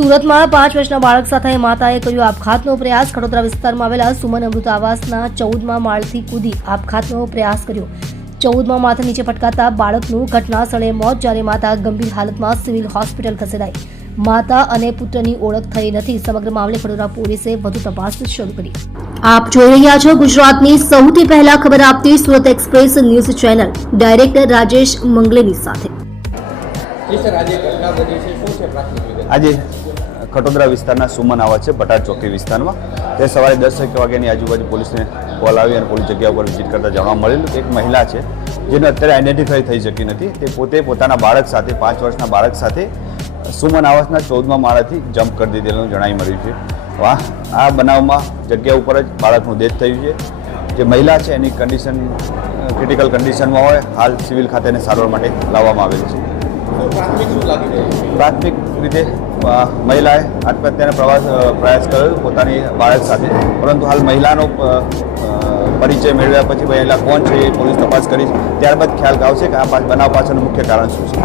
સુરતમાં 5 વર્ષના બાળક સાથે માતાએ કર્યો આપઘાતનો પ્રયાસ. ખડોદરા વિસ્તારમાં આવેલા સુમન અમૃત આવાસના 14મા માળથી કૂદી આપઘાતનો પ્રયાસ કર્યો. 14મા માળથી નીચે પટકાતા બાળકનું ઘટના સ્થળે મોત, જ્યારે માતા ગંભીર હાલતમાં સિવિલ હોસ્પિટલ ખસેડાઈ. માતા અને પુત્રની ઓળખ થઈ નથી. સમગ્ર મામલે ખડોદરા પોલીસે વધુ તપાસ શરૂ કરી. આપ જોઈ રહ્યા છો ગુજરાતની સૌથી પહેલા ખબર આપતી Surat express news channel. Director Rajesh મંગલેની સાથે. આજે ખટોદરા વિસ્તારના સુમન આવાસ છે, બટાર ચોકી વિસ્તારમાં. તે સવારે 10 વાગ્યાની આજુબાજુ પોલીસને કોલ આવી અને પોલીસ જગ્યા ઉપર વિઝિટ કરતા જાણવા મળેલું કે એક મહિલા છે જેને અત્યારે આઈડેન્ટિફાઈ થઈ શકી નથી. તે પોતે પોતાના બાળક સાથે 5 વર્ષના બાળક સાથે સુમન આવાસના 14મા માળાથી જમ્પ કરી દીધેલું જણાવી મળ્યું છે. આ બનાવમાં જગ્યા ઉપર જ બાળકનું ડેથ થયું છે. જે મહિલા છે એની કન્ડિશન ક્રિટિકલ કન્ડિશનમાં હોય. હાલ સિવિલ ખાતેને સારવાર માટે લાવવામાં આવેલ છે. પ્રાથમિક રીતે મહિલાએ આત્મહત્યાનો પ્રયાસ કર્યો પોતાની બાળક સાથે, પરંતુ હાલ મહિલાનો પરિચય મેળવ્યા પછી મહિલા કોણ છે એ પોલીસ તપાસ કરી. ત્યારબાદ ખ્યાલ આવશે કે આ બનાવ પાછળનું મુખ્ય કારણ શું છે.